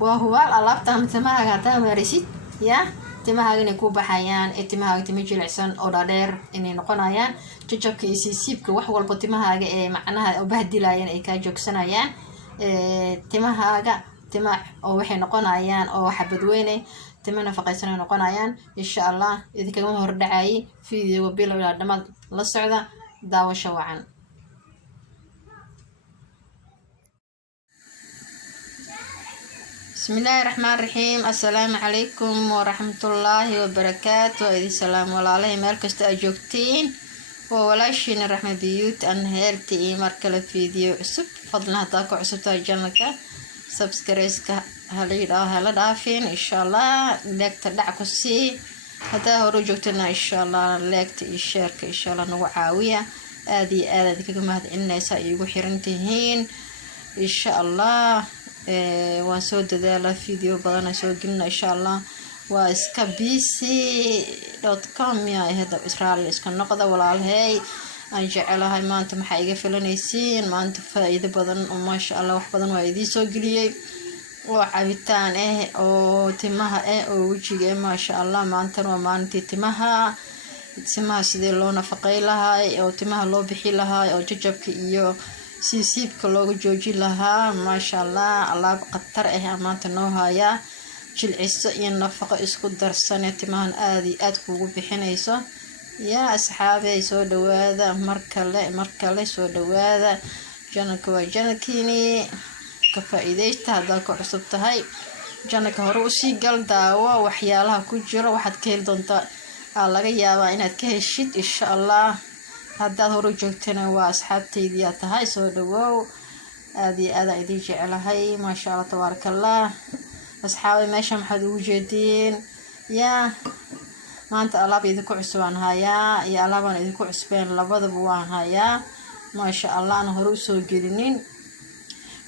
وهو alaabtan timahaaga hadaa marisid ya timahaaga inay ku baxayaan timahaaga timo jilicsan oo dhaadheer inay noqonayaan jajabka iyo siibka wax walba timahaaga macnaha u bahdilayaan ay ka joogsanayaan timahaaga tima oo waxay noqonayaan oo xabad weyn tima nafaqaysan noqonayaan insha Allah idinkaga hor dhacay video bilow dhamaad la socda daawasho wacan. بسم الله الرحمن الرحيم. السلام عليكم ورحمة الله وبركاته. السلام عليكم مالكست أجوكتين وولاشين الرحمة بيوت أن هيرتي مركل فيديو عصب فضلنا هداكو عصبتا جنك سبسكريسك هلا دافين إن شاء الله ليك تدعكو سي هدا هورو جوكتنا إن شاء الله ليك تشارك إن شاء الله نوعاوية آدي كما هاد إنيسا يقو حيرنتهين إن شاء الله waan soo dadaala video badan soo gelina insha Allah waa iska bc.com ya hada Israel iska noqda walaalhay aan jecelahay maanta maxay iga filanaysiin maanta faa'iido badan oo ma sha Allah wax badan waa idin soo geliyay oo cabitaan oo timaha oo wajiga ma sha Allah maanta waa maalintii timaha sidii loo nafaqay lahaay oo timaha loo bixi lahaay oo jajabka iyo siibka looga jooji lahaa ma sha Allah alaab qatar maanta noo haya jilciso iyo nafaqo isku darsan timahan aad kuugu bixinayso ya asxaabay soo dhawaada markale soo dhawaada janaka waa janakini ka faa'iideysta hadaa ku cusub tahay janaka hore u sii gal daawo waxyaalaha ku jiro waxaad ka heli doontaa laga yaabaa inaad ka heshid insha Allah haddaad hore joogtana waa asxaabteydii aad tahay soo dhawow aad idin jecelahay ma sha Allah tabarakallah asxaabay meesha maxaad ugu jeedeen ya maanta alaab idinku cusbaan hayaa iyo alaabaan idinku cusbeen labadaba waan hayaa ma sha Allah aan hore u soo gelinin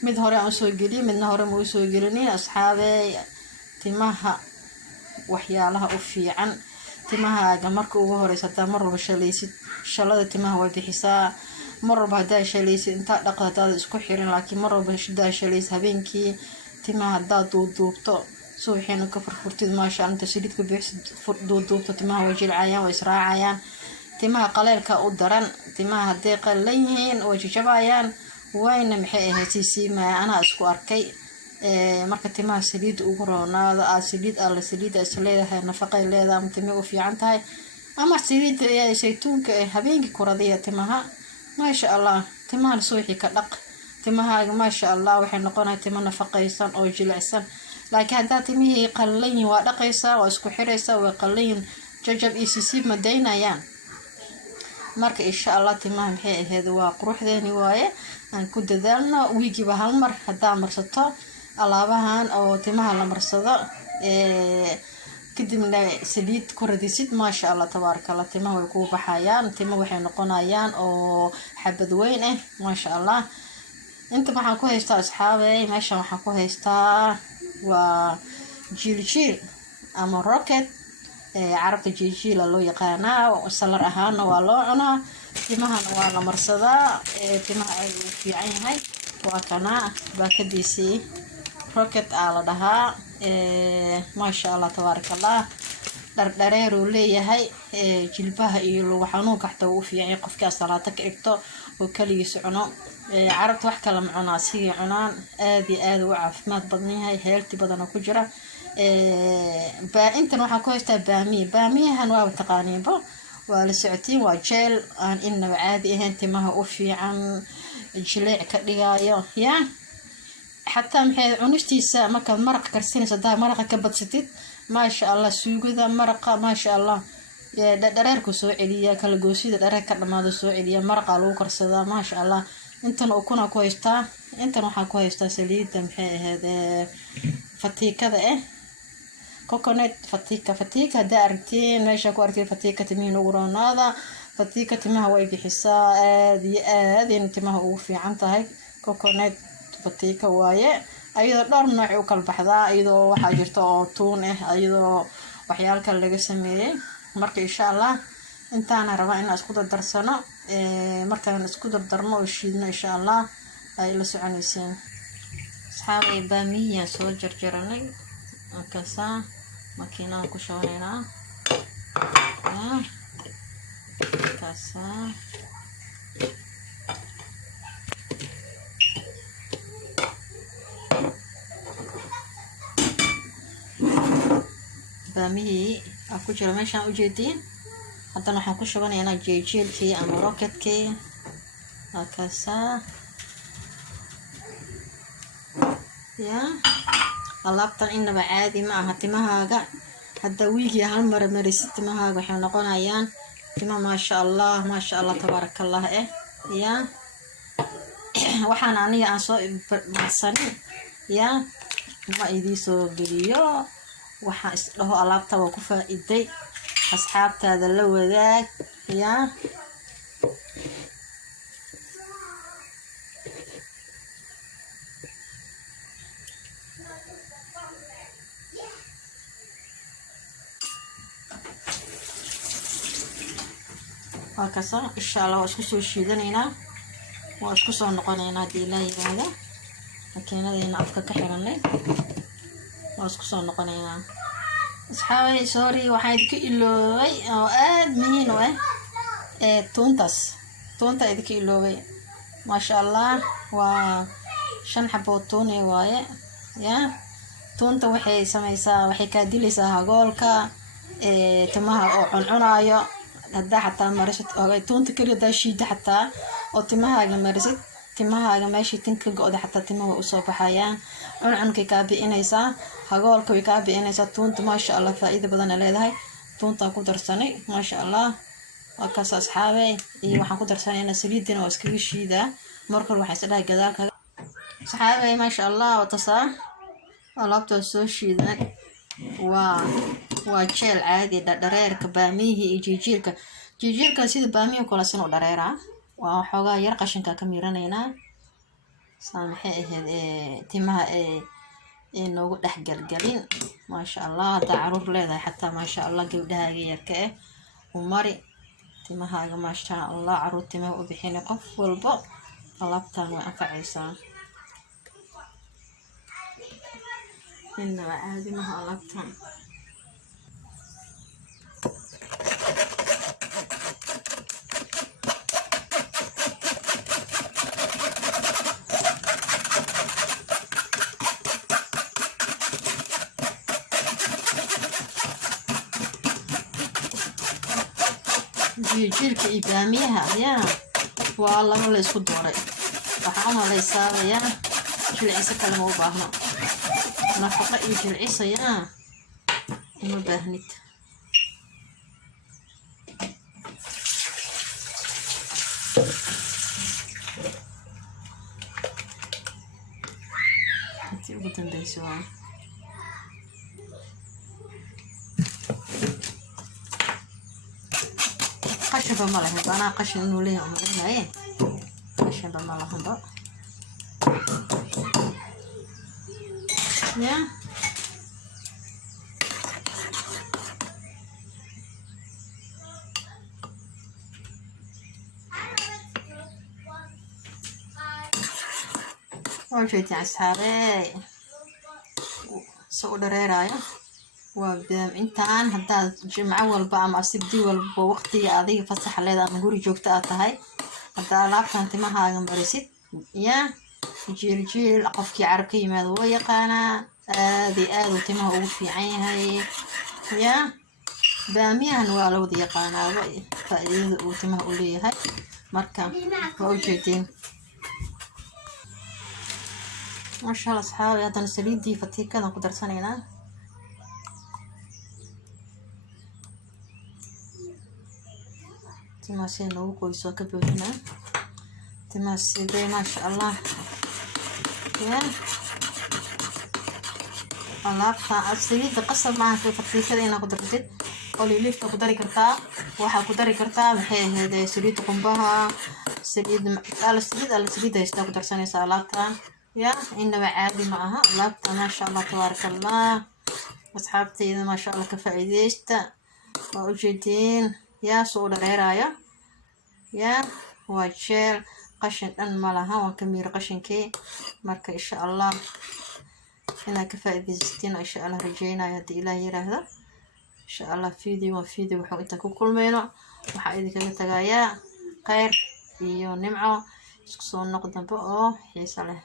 mid hore aan soo gelin midna hore ma u soo gelinin asxaabay timaha waxyaalaha u fiican timahaaga marka ugu horeysa mar walba shalaysid shalada timaha way bixisaa mar walba hadaa shalaysid inta dhaqatada isku xirin laakiin mar walba hadaa shalaysid habeenkii timaha hadaa duuduubto suuxina ka furfurtid ma sha Allah inta saliidka bixisid duuduubto timaha way jilcayaan way israacayaan timaha qaleelka u daran timaha haday qalan yihiin way jajabayaan wayna maxay ahayd siima ana isku arkay marka timaha saliid ugu roonaado saliid leedahay nafaqay leedahay timo u fiican tahay ama saliid saytuunka habeenkii kuradiya timaha ma sha Allah timaha suuxi ka dhaq timahaaga ma sha Allah waxay noqonayaan timo nafaqaysan oo jilicsan laakiin hadaa timihii qallayn waa dhaqaysaa waa isku xiraysaa waa qallayn jajab iyo siib ma daynayaan marka insha Allah timaha maxay ahayd waa quruxdeeni waaye aan ku dadaalno wiigiba hal mar hadaa marsato alaabahan oo timaha la marsado kadibna saliid ku radisid ma sha Allah tabarakallah timaha way ku baxayaan timo waxay noqonayaan oo xabad weyn ma sha Allah inta waxaan ku haystaa asxaabay meesha waxaan ku haystaa waa jiil ama rocket carabta jiil loo yaqaanaa salar ahaana waa loo cunaa timahana waa la marsadaa timaha ay u fiican yahay waa kana baakadiisii rocket la dhahaa ma sha Allah tabarakallah dardhareer uu leeyahay jilbaha iyo lugu xanuunka xataa uu fiican qofka salaata ka igto oo kaligiis cuno carabta wax kala ma cunaa sidii cunaan aad u caafimaad badan yahay healthy badan ku jira intan waxaan ku haystaa baamiyahan waa taqaaniinba waa la socotiin waa gel aan inaba caadi ahayn timaha u fiican jileec ka dhigayo ya حتى محي عنشتيسا مركا مرق كرسينيسا دا مرقا كبدستيد ما شاء الله سوغدا مرقا ما شاء الله داريركو سو عليا كلا غوسيدا دارير كدماده سو عليا مرقا لو كرسدا ما شاء الله انتن او كنا كويستا انتن waxaa ku haysta saliida maxay ahayd fatikada coconut fatika daartiin meesha ku aragtay fatika timiin ugu roonaada fatika timaha way bixisaa aad in timaha ugu fiican tahay coconut fatika waaye ayadoo dhowr nooc u kala baxdaa ayadoo waxa jirto oo tuun ayadoo waxyaalo kale laga sameeyay marka insha Allah intaana rabaa in isku dardarsano markaan isku dardarno oo shiidno insha Allah ay la soconayseen أصحابي بامية سو جرجرني كاسا ماكينة كشونينا كاسا بامي aku jiro meeshaan u jeedin haddana waxaan ku shubanaynaa jeelkii ama rockadkii halkaasa ya alaabtan inaba caadi ma aha timahaaga hadda wiigii hal mar marisid timahaaga waxay noqonayaan timo maasha allah tabaarakallah ya waxaan aniga aan soo barsanin ya ma idii soo geliyo waxaan isdhaho alaabta waa ku faa'iiday asxaabtaada la wadaag ya halkaas insha Allah waa isku soo shiidanaynaa waa isku soo noqonaynaa hadii la yiraahdo makiinadeena afka ka xiranay waa isku soo noqonaynaa asxaabay sorry waxaan idinka iloobay oo aad muhiim u ah toonta idinka iloobay maasha Allah waa 5 xabo toon waaye ya toonta waxay samaysaa waxay ka dilaysaa hagoolka timaha oo cuncunayo hadda xataa marisid oo toonta kaliya shiida xataa oo timahaaga marisid timahaaga meeshii tinka go'da xataa timaha u soo baxayaan cuncunkay ka biinaysaa hagoolka way ka biinaysaa toonta maasha Allah faa'iido badan leedahay toonta ku darsanay maasha Allah waa kaas asxaabay iyo waxaan ku darsanaynaa saliidina oo iskaga shiida marka waxa isdhahay gadaalka asxaabay maasha Allah wataasa alaabta soo shiidan waa jeel caadi dhareerka baamihi iyo jijiirka sida baamihi kala sino dhareera waa xoogaa yar qashinka ka miiranaynaa saamaxay ahayd timaha noogu dhex galgalin maasha Allah hadda caruur leedahay xataa maasha Allah gabdhahaaga yarka umari timahaaga maasha Allah caruur timaha u bixin qof walba alaabtan way anfacaysaa inaba caadi ma alaabtan jiirka iyo baamiyaha ya waa laba la isku dooray waxaan la isaabayaa jilcisa kale ma u baahno nafaqo iyo jilcisa ya uma baahnid intii ugu dambayso قشن بملهم أنا قشن إنه ليه أمرنا إيه قشن بملهم بقى يا وجيت يا أصحابي سوق دريرايا وبدام intaan hadda jimco walba ama sabti walba waqtiga adiga fasax leedahay ama guri joogta aad tahay hadda alaabtan timahaaga marisid ya jiil qofkii carabka yimaado waa yaqaanaa aad timaha ugu fiican yahay ya baamiyahan waa la wada yaqaanaa faa'iidada uu timaha u leeyahay marka waa u jeedin masha Allah asxaabi haddana saliidii fatiikadan ku darsanaynaa تماسي نو كويسو كبوحنا تماسي دي ما شاء الله يا alaabta saliida qasab ma aha fatiikada inaad ku dartid oo liifta ku dari kartaa waxa ku dari kartaa maxay ahayd saliid qumbaha saliid haysta ku darsanaysa alaabtan ya inaba caadi ma aha alaabta ma sha Allah tabarakallah asxaabtayda ma sha Allah ka faa'iideysta waa u jeedin يا سو دreeraya ya waa jeel qashin dhan ma laha waan ka miir qashinkii marka insha Allah inaa ka faa'iidaysatiin insha Allah rajeynaya hadii Ilaahay yiraahdo insha Allah video wuxuu inta ku kulmayno waxa idinkaga tagayaa khayr iyo nimco isku soo noqdo dambe oo xiiso leh.